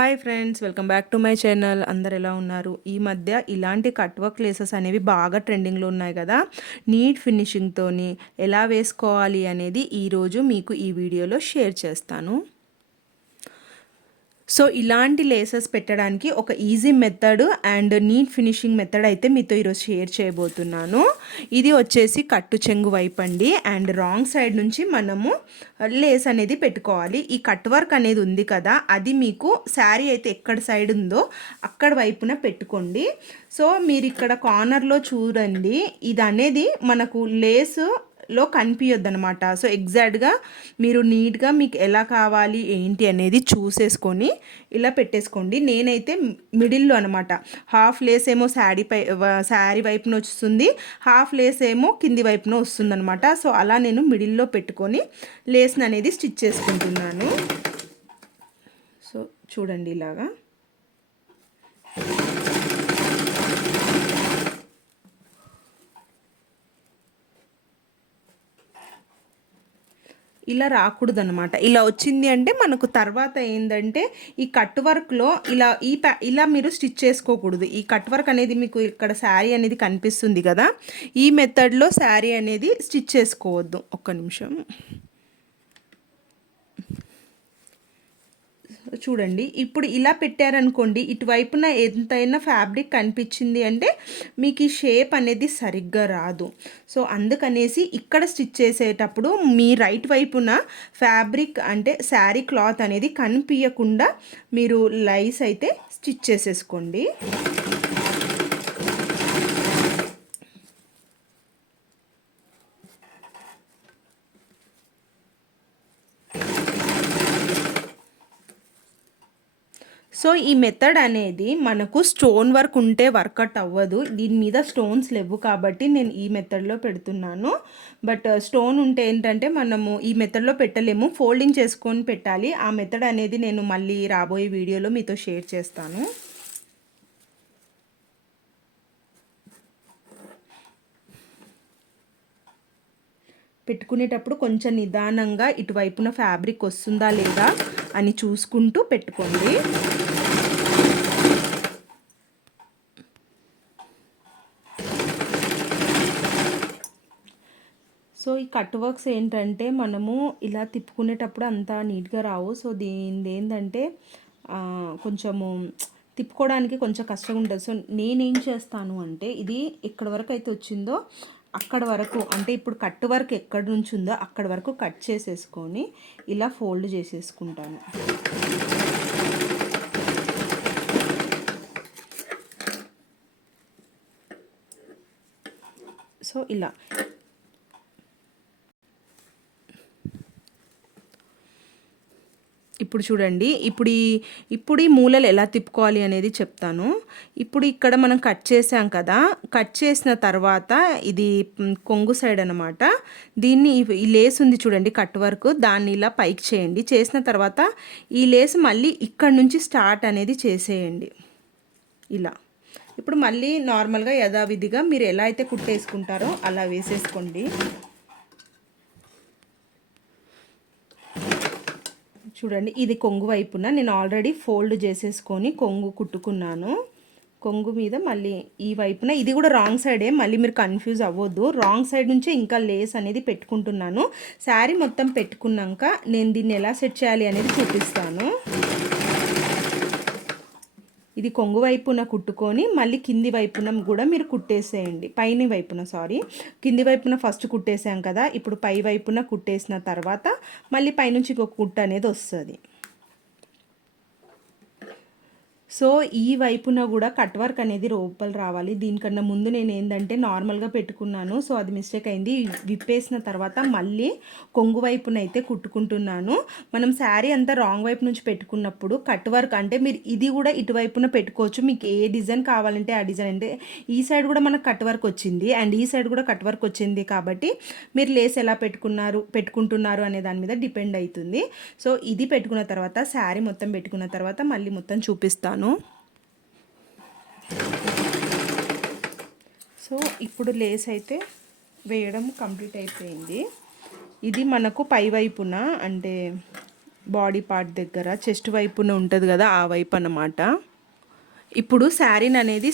Hi friends, welcome back to my channel. అందరు ఎలా ఉన్నారు? ఈ మధ్య ఇలాంటి కట్ వర్క్ లేసెస్ అనేవి బాగా ట్రెండింగ్లో ఉన్నాయి కదా. నీట్ ఫినిషింగ్తోని ఎలా వేసుకోవాలి అనేది ఈరోజు మీకు ఈ వీడియోలో షేర్ చేస్తాను. సో ఇలాంటి లేసెస్ పెట్టడానికి ఒక easy method and neat finishing method అయితే మీతో ఈరోజు షేర్ చేయబోతున్నాను. ఇది వచ్చేసి కట్టు చెంగు వైపు అండి. అండ్ రాంగ్ సైడ్ నుంచి మనము లేస్ అనేది పెట్టుకోవాలి. ఈ కట్ వర్క్ అనేది ఉంది కదా, అది మీకు శారీ అయితే ఎక్కడ సైడ్ ఉందో అక్కడ వైపున పెట్టుకోండి. సో మీరు ఇక్కడ కార్నర్లో చూడండి, ఇది అనేది మనకు లేసు లో కనిపించొద్దు అనమాట. సో ఎగ్జాక్ట్గా మీరు నీట్గా మీకు ఎలా కావాలి ఏంటి అనేది చూసేసుకొని ఇలా పెట్టేసుకోండి. నేనైతే మిడిల్లో అనమాట, హాఫ్ లేస్ ఏమో శారీ వైపున వస్తుంది, హాఫ్ లేస్ ఏమో కింది వైపున వస్తుంది అనమాట. సో అలా నేను మిడిల్లో పెట్టుకొని లేస్ని అనేది స్టిచ్ చేసుకుంటున్నాను. సో చూడండి ఇలాగా. ఇలా రాకూడదు అనమాట. ఇలా వచ్చింది అంటే మనకు తర్వాత ఏంటంటే ఈ కట్ వర్క్లో ఇలా మీరు స్టిచ్ చేసుకోకూడదు. ఈ కట్ వర్క్ అనేది మీకు ఇక్కడ శారీ అనేది కనిపిస్తుంది కదా, ఈ మెథడ్లో శారీ అనేది స్టిచ్ చేసుకోవద్దు. ఒక్క నిమిషం చూడండి. ఇప్పుడు ఇలా పెట్టారనుకోండి, ఇటువైపున ఎంతైనా ఫ్యాబ్రిక్ కనిపించింది అంటే మీకు ఈ షేప్ అనేది సరిగ్గా రాదు. సో అందుకనేసి ఇక్కడ స్టిచ్ చేసేటప్పుడు మీ రైట్ వైపున ఫ్యాబ్రిక్ అంటే శారీ క్లాత్ అనేది కనిపించకుండా మీరు లైస్ అయితే స్టిచ్ చేసేసుకోండి. సో ఈ మెథడ్ అనేది మనకు స్టోన్ వర్క్ ఉంటే వర్కౌట్ అవ్వదు. దీని మీద స్టోన్స్ లేవు కాబట్టి నేను ఈ మెథడ్లో పెడుతున్నాను. బట్ స్టోన్ ఉంటే ఏంటంటే మనము ఈ మెథడ్లో పెట్టలేము, ఫోల్డింగ్ చేసుకొని పెట్టాలి. ఆ మెథడ్ అనేది నేను మళ్ళీ రాబోయే వీడియోలో మీతో షేర్ చేస్తాను. పెట్టుకునేటప్పుడు కొంచెం నిదానంగా ఇటువైపున ఫ్యాబ్రిక్ వస్తుందా లేదా అని చూసుకుంటూ పెట్టుకోండి. సో ఈ కట్ వర్క్స్ ఏంటంటే మనము ఇలా తిప్పుకునేటప్పుడు అంత నీట్గా రావు. సో దీనిది ఏంటంటే కొంచెము తిప్పుకోవడానికి కొంచెం కష్టంగా ఉంటుంది. సో నేనేం చేస్తాను అంటే ఇది ఎక్కడ వరకు అయితే వచ్చిందో అక్కడ వరకు, అంటే ఇప్పుడు కట్ వర్క్ ఎక్కడి నుంచి ఉందో అక్కడ వరకు కట్ చేసేసుకొని ఇలా ఫోల్డ్ చేసేసుకుంటాను. సో ఇలా ఇప్పుడు చూడండి, ఇప్పుడు ఈ మూలలు ఎలా తిప్పుకోవాలి అనేది చెప్తాను. ఇప్పుడు ఇక్కడ మనం కట్ చేసాం కదా, కట్ చేసిన తర్వాత ఇది కొంగు సైడ్ అనమాట. దీన్ని ఈ లేస్ ఉంది చూడండి కట్ వర్క్, దాన్ని ఇలా పైకి చేయండి. చేసిన తర్వాత ఈ లేస్ మళ్ళీ ఇక్కడ నుంచి స్టార్ట్ అనేది చేసేయండి ఇలా. ఇప్పుడు మళ్ళీ నార్మల్గా యథావిధిగా మీరు ఎలా అయితే కుట్టేసుకుంటారో అలా వేసేసుకోండి. చూడండి, ఇది కొంగు వైపున నేను ఆల్రెడీ ఫోల్డ్ చేసేసుకొని కొంగు కుట్టుకున్నాను. కొంగు మీద మళ్ళీ ఈ వైపున ఇది కూడా రాంగ్ సైడే, మళ్ళీ మీరు కన్ఫ్యూజ్ అవ్వద్దు. రాంగ్ సైడ్ నుంచే ఇంకా లేస్ అనేది పెట్టుకుంటున్నాను. శారీ మొత్తం పెట్టుకున్నాక నేను దీన్ని ఎలా సెట్ చేయాలి అనేది చూపిస్తాను. ఇది కొంగు వైపున కుట్టుకొని మళ్ళీ కింది వైపున కూడా మీరు కుట్టేసేయండి. కింది వైపున ఫస్ట్ కుట్టేసాం కదా, ఇప్పుడు పై వైపున కుట్టేసిన తర్వాత మళ్ళీ పైనుంచి ఇంకొక కుట్టు అనేది వస్తుంది. సో ఈ వైపున కూడా కట్ వర్క్ అనేది లోపల రావాలి. దీనికన్నా ముందు నేను ఏంటంటే నార్మల్గా పెట్టుకున్నాను, సో అది మిస్టేక్ అయింది. విప్పేసిన తర్వాత మళ్ళీ కొంగు వైపున అయితే కుట్టుకుంటున్నాను. మనం శారీ అంతా రాంగ్ వైపు నుంచి పెట్టుకున్నప్పుడు కట్ వర్క్ అంటే మీరు ఇది కూడా ఇటువైపున పెట్టుకోవచ్చు. మీకు ఏ డిజైన్ కావాలంటే ఆ డిజైన్, అంటే ఈ సైడ్ కూడా మనకు కట్ వర్క్ వచ్చింది అండ్ ఈ సైడ్ కూడా కట్ వర్క్ వచ్చింది కాబట్టి మీరు లేస్ ఎలా పెట్టుకుంటున్నారు అనే దాని మీద డిపెండ్ అవుతుంది. సో ఇది పెట్టుకున్న తర్వాత శారీ మొత్తం పెట్టుకున్న తర్వాత మళ్ళీ మొత్తం చూపిస్తాను. సో ఇప్పుడు లేస్ అయితే వేయడం కంప్లీట్ అయిపోయింది. ఇది మనకు పై వైపున అంటే బాడీ పార్ట్ దగ్గర చెస్ట్ వైపున ఉంటుంది కదా, ఆ వైపు అన్నమాట. ఇప్పుడు శారీని అనేది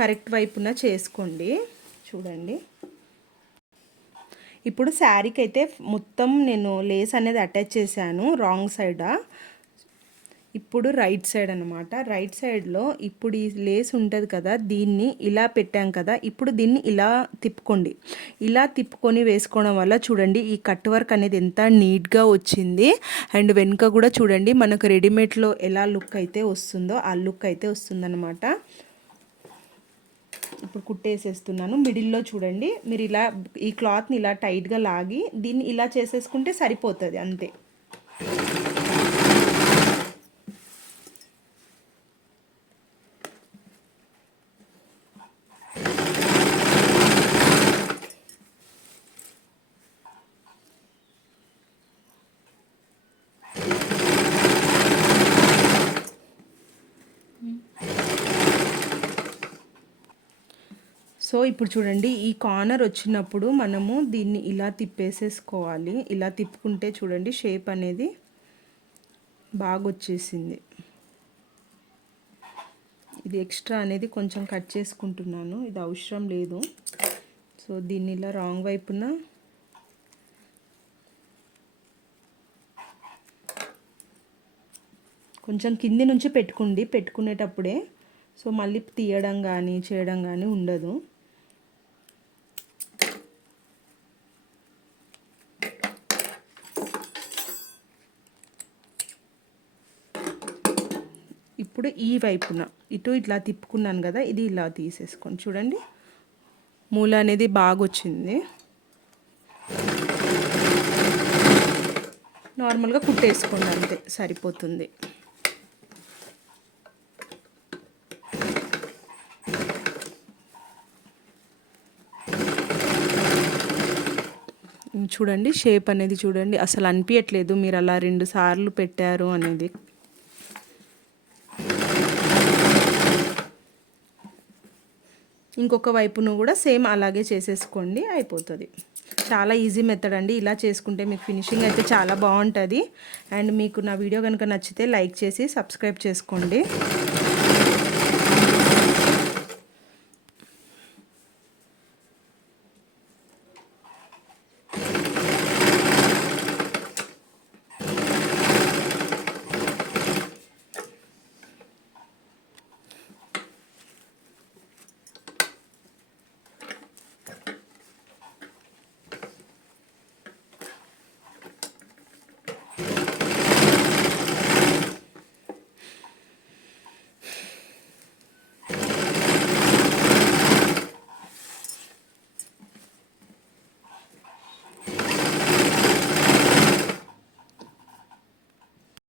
కరెక్ట్ వైపున చేసుకోండి. చూడండి, ఇప్పుడు శారీకి అయితే మొత్తం నేను లేస్ అనేది అటాచ్ చేశాను రాంగ్ సైడా. ఇప్పుడు రైట్ సైడ్ అనమాట. రైట్ సైడ్లో ఇప్పుడు ఈ లేస్ ఉంటుంది కదా, దీన్ని ఇలా పెట్టాం కదా, ఇప్పుడు దీన్ని ఇలా తిప్పుకోండి. ఇలా తిప్పుకొని వేసుకోవడం వల్ల చూడండి ఈ కట్ వర్క్ అనేది ఎంత నీట్గా వచ్చింది. అండ్ వెనుక కూడా చూడండి మనకు రెడీమేడ్లో ఎలా లుక్ అయితే వస్తుందో ఆ లుక్ అయితే వస్తుందన్నమాట. ఇప్పుడు కుట్టేసేస్తున్నాను. మిడిల్లో చూడండి, మీరు ఇలా ఈ క్లాత్ని ఇలా టైట్గా లాగి దీన్ని ఇలా చేసేసుకుంటే సరిపోతుంది అంతే. సో ఇప్పుడు చూడండి ఈ కార్నర్ వచ్చినప్పుడు మనము దీన్ని ఇలా తిప్పేసేసుకోవాలి. ఇలా తిప్పుకుంటే చూడండి షేప్ అనేది బాగా వచ్చేసింది. ఇది ఎక్స్ట్రా అనేది కొంచెం కట్ చేసుకుంటున్నాను, ఇది అవసరం లేదు. సో దీన్ని ఇలా రాంగ్ వైపున కొంచెం కింది నుంచి పెట్టుకునేటప్పుడే, సో మళ్ళీ తీయడం కానీ చేయడం కానీ ఉండదు. ఇప్పుడు ఈ వైపున ఇటు ఇట్లా తిప్పుకున్నాను కదా, ఇది ఇలా తీసేసుకోండి. చూడండి మూల అనేది బాగా వచ్చింది. నార్మల్గా కుట్టేసుకోండి అంతే సరిపోతుంది. చూడండి షేప్ అనేది చూడండి, అసలు అనిపించట్లేదు మీరు అలా 2 సార్లు పెట్టారు అనేది. ఇంకొక వైపును కూడా సేమ్ అలాగే చేసేసుకోండి, అయిపోతుంది. చాలా ఈజీ మెథడ్ అండి. ఇలా చేసుకుంటే మీకు ఫినిషింగ్ అయితే చాలా బాగుంటుంది. అండ్ మీకు నా వీడియో కనుక నచ్చితే లైక్ చేసి సబ్స్క్రైబ్ చేసుకోండి.